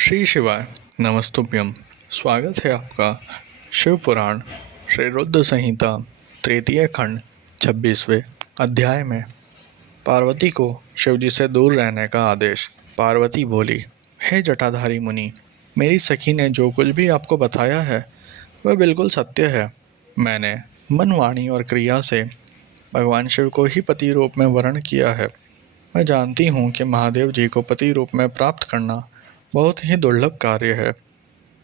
श्री शिवाय नमस्तुभ्यम। स्वागत है आपका शिव पुराण श्री रुद्र संहिता तृतीय खंड 26वें अध्याय में। पार्वती को शिवजी से दूर रहने का आदेश। पार्वती बोली, हे जटाधारी मुनि, मेरी सखी ने जो कुछ भी आपको बताया है वह बिल्कुल सत्य है। मैंने मन, वाणी और क्रिया से भगवान शिव को ही पति रूप में वर्ण किया है। मैं जानती हूँ कि महादेव जी को पति रूप में प्राप्त करना बहुत ही दुर्लभ कार्य है।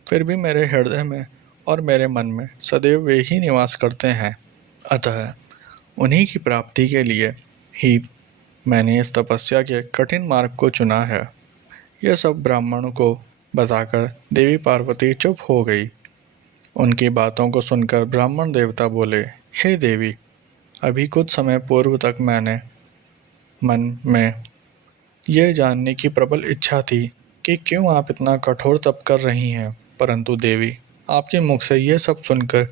फिर भी मेरे हृदय में और मेरे मन में सदैव वे ही निवास करते हैं। अतः उन्हीं की प्राप्ति के लिए ही मैंने इस तपस्या के कठिन मार्ग को चुना है। यह सब ब्राह्मणों को बताकर देवी पार्वती चुप हो गई। उनकी बातों को सुनकर ब्राह्मण देवता बोले, हे देवी, अभी कुछ समय पूर्व तक मैंने मन में यह जानने की प्रबल इच्छा थी कि क्यों आप इतना कठोर तप कर रही हैं, परंतु देवी, आपके मुख से यह सब सुनकर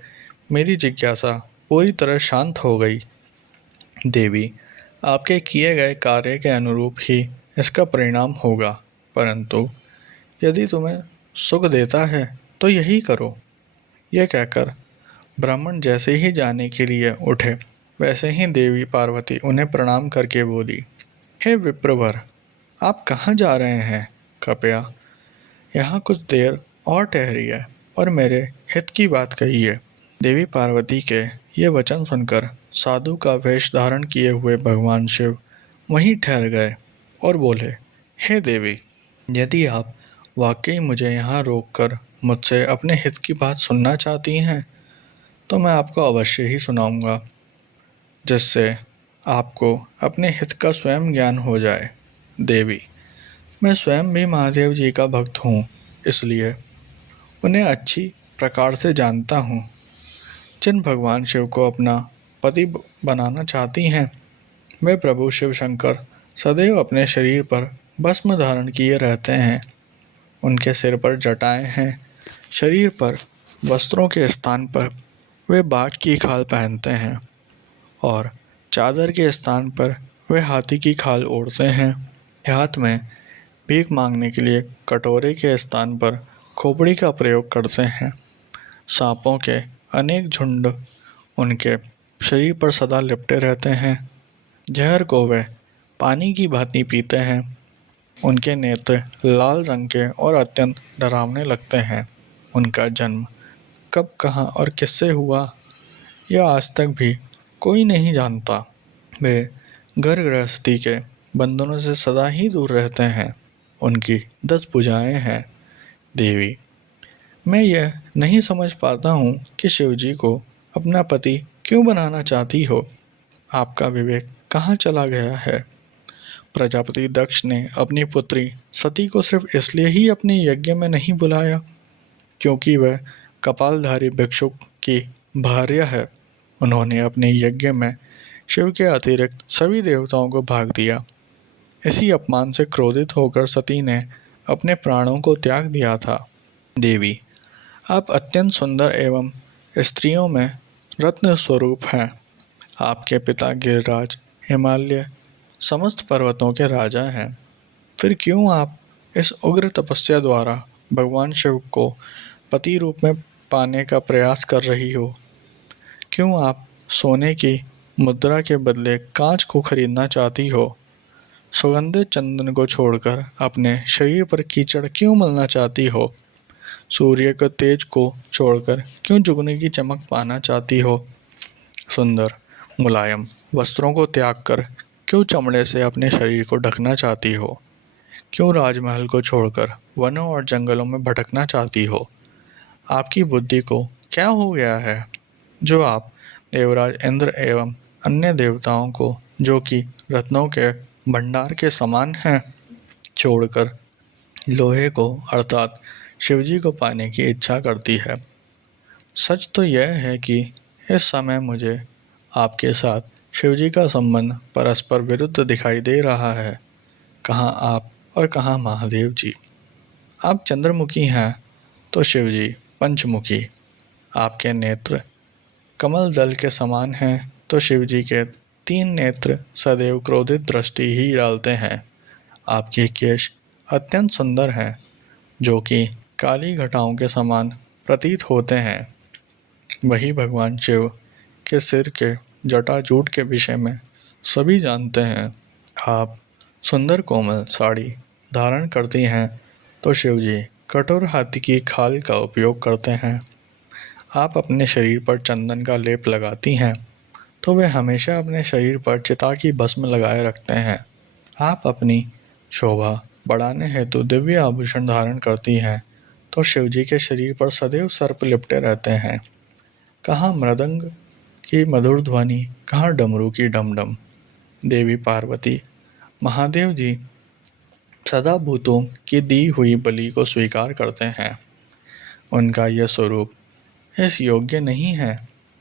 मेरी जिज्ञासा पूरी तरह शांत हो गई। देवी, आपके किए गए कार्य के अनुरूप ही इसका परिणाम होगा, परंतु यदि तुम्हें सुख देता है तो यही करो। यह कहकर ब्राह्मण जैसे ही जाने के लिए उठे, वैसे ही देवी पार्वती उन्हें प्रणाम करके बोली, हे विप्रवर, आप कहाँ जा रहे हैं? कृपया यहाँ कुछ देर और ठहरिए और मेरे हित की बात कहिए। देवी पार्वती के ये वचन सुनकर साधु का वेश धारण किए हुए भगवान शिव वहीं ठहर गए और बोले, हे देवी, यदि आप वाकई मुझे यहाँ रोककर मुझसे अपने हित की बात सुनना चाहती हैं तो मैं आपको अवश्य ही सुनाऊंगा, जिससे आपको अपने हित का स्वयं ज्ञान हो जाए। देवी, मैं स्वयं भी महादेव जी का भक्त हूँ, इसलिए उन्हें अच्छी प्रकार से जानता हूँ। जिन भगवान शिव को अपना पति बनाना चाहती हैं, वे प्रभु शिव शंकर सदैव अपने शरीर पर भस्म धारण किए रहते हैं। उनके सिर पर जटाएं हैं, शरीर पर वस्त्रों के स्थान पर वे बाघ की खाल पहनते हैं और चादर के स्थान पर वे हाथी की खाल ओढ़ते हैं। हाथ में भीख मांगने के लिए कटोरे के स्थान पर खोपड़ी का प्रयोग करते हैं। सांपों के अनेक झुंड उनके शरीर पर सदा लिपटे रहते हैं। जहर को वे पानी की भांति पीते हैं। उनके नेत्र लाल रंग के और अत्यंत डरावने लगते हैं। उनका जन्म कब, कहाँ और किससे हुआ, यह आज तक भी कोई नहीं जानता। वे घर गृहस्थी के बंधनों से सदा ही दूर रहते हैं। उनकी 10 भुजाएं हैं। देवी, मैं यह नहीं समझ पाता हूँ कि शिवजी को अपना पति क्यों बनाना चाहती हो। आपका विवेक कहाँ चला गया है? प्रजापति दक्ष ने अपनी पुत्री सती को सिर्फ इसलिए ही अपने यज्ञ में नहीं बुलाया क्योंकि वह कपालधारी भिक्षुक की भार्या है। उन्होंने अपने यज्ञ में शिव के अतिरिक्त सभी देवताओं को भाग दिया। इसी अपमान से क्रोधित होकर सती ने अपने प्राणों को त्याग दिया था। देवी, आप अत्यंत सुंदर एवं स्त्रियों में रत्न स्वरूप हैं। आपके पिता गिरिराज हिमालय समस्त पर्वतों के राजा हैं। फिर क्यों आप इस उग्र तपस्या द्वारा भगवान शिव को पति रूप में पाने का प्रयास कर रही हो? क्यों आप सोने की मुद्रा के बदले कांच को खरीदना चाहती हो? सुगंधित चंदन को छोड़कर अपने शरीर पर कीचड़ क्यों मलना चाहती हो? सूर्य के तेज को छोड़कर क्यों जुगनू की चमक पाना चाहती हो? सुंदर मुलायम वस्त्रों को त्याग कर क्यों चमड़े से अपने शरीर को ढकना चाहती हो? क्यों राजमहल को छोड़कर वनों और जंगलों में भटकना चाहती हो? आपकी बुद्धि को क्या हो गया है जो आप देवराज इंद्र एवं अन्य देवताओं को, जो कि रत्नों के भंडार के समान हैं, छोड़कर लोहे को अर्थात शिवजी को पाने की इच्छा करती है? सच तो यह है कि इस समय मुझे आपके साथ शिवजी का संबंध परस्पर विरुद्ध दिखाई दे रहा है। कहाँ आप और कहाँ महादेव जी। आप चंद्रमुखी हैं तो शिवजी पंचमुखी। आपके नेत्र कमल दल के समान हैं तो शिवजी के 3 नेत्र सदैव क्रोधित दृष्टि ही डालते हैं। आपके केश अत्यंत सुंदर हैं जो कि काली घटाओं के समान प्रतीत होते हैं, वही भगवान शिव के सिर के जटाजूट के विषय में सभी जानते हैं। आप सुंदर कोमल साड़ी धारण करती हैं तो शिव जी कठोर हाथी की खाल का उपयोग करते हैं। आप अपने शरीर पर चंदन का लेप लगाती हैं तो वे हमेशा अपने शरीर पर चिता की भस्म लगाए रखते हैं। आप अपनी शोभा बढ़ाने हेतु दिव्य आभूषण धारण करती हैं तो शिव जी के शरीर पर सदैव सर्प लिपटे रहते हैं। कहाँ मृदंग की मधुर ध्वनि, कहाँ डमरू की डमडम। देवी पार्वती महादेव जी सदा भूतों की दी हुई बलि को स्वीकार करते हैं। उनका यह स्वरूप इस योग्य नहीं है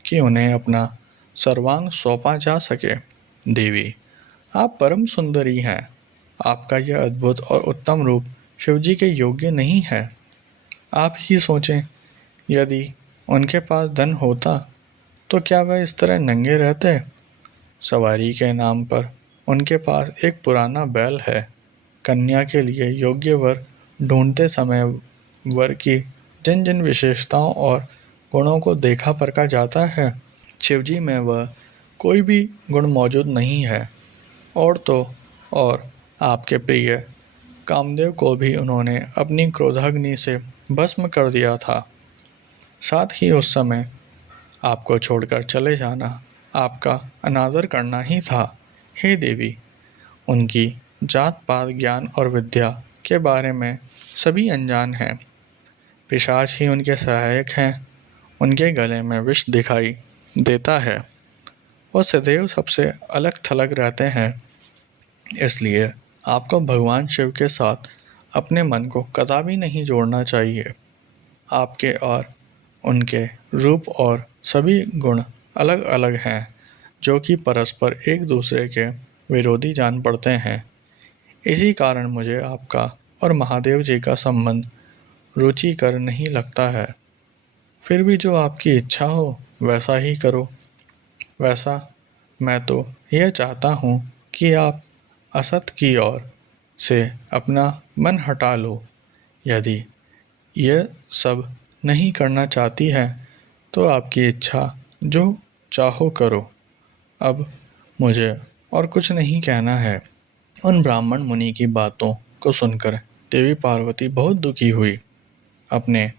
कि उन्हें अपना सर्वांग सौंपा जा सके। देवी, आप परम सुंदरी हैं। आपका यह अद्भुत और उत्तम रूप शिवजी के योग्य नहीं है। आप ही सोचें, यदि उनके पास धन होता तो क्या वह इस तरह नंगे रहते। सवारी के नाम पर उनके पास एक पुराना बैल है। कन्या के लिए योग्य वर ढूंढते समय वर की जिन जिन विशेषताओं और गुणों को देखा परखा जाता है, शिवजी में वह कोई भी गुण मौजूद नहीं है। और तो और आपके प्रिय कामदेव को भी उन्होंने अपनी क्रोधाग्नि से भस्म कर दिया था। साथ ही उस समय आपको छोड़कर चले जाना आपका अनादर करना ही था। हे देवी, उनकी जात पात ज्ञान और विद्या के बारे में सभी अनजान हैं। पिशाच ही उनके सहायक हैं। उनके गले में विष दिखाई देता है। वो सदैव सबसे अलग थलग रहते हैं। इसलिए आपको भगवान शिव के साथ अपने मन को कदापि नहीं जोड़ना चाहिए। आपके और उनके रूप और सभी गुण अलग अलग हैं, जो कि परस्पर एक दूसरे के विरोधी जान पड़ते हैं। इसी कारण मुझे आपका और महादेव जी का संबंध रुचिकर नहीं लगता है। फिर भी जो आपकी इच्छा हो वैसा ही करो। वैसा मैं तो यह चाहता हूँ कि आप असत की ओर से अपना मन हटा लो। यदि यह सब नहीं करना चाहती है तो आपकी इच्छा, जो चाहो करो। अब मुझे और कुछ नहीं कहना है। उन ब्राह्मण मुनि की बातों को सुनकर देवी पार्वती बहुत दुखी हुई। अपने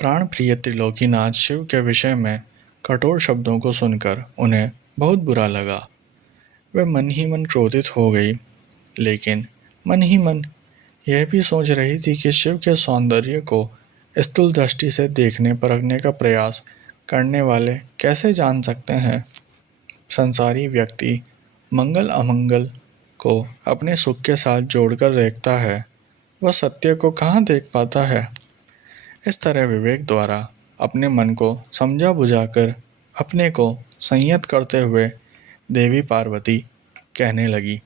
प्राण प्रिय त्रिलोकीनाथ शिव के विषय में कठोर शब्दों को सुनकर उन्हें बहुत बुरा लगा। वे मन ही मन क्रोधित हो गई, लेकिन मन ही मन यह भी सोच रही थी कि शिव के सौंदर्य को स्थूल दृष्टि से देखने परखने का प्रयास करने वाले कैसे जान सकते हैं। संसारी व्यक्ति मंगल अमंगल को अपने सुख के साथ जोड़कर देखता है, वह सत्य को कहाँ देख पाता है। इस तरह विवेक द्वारा अपने मन को समझा बुझाकर अपने को संयत करते हुए देवी पार्वती कहने लगी,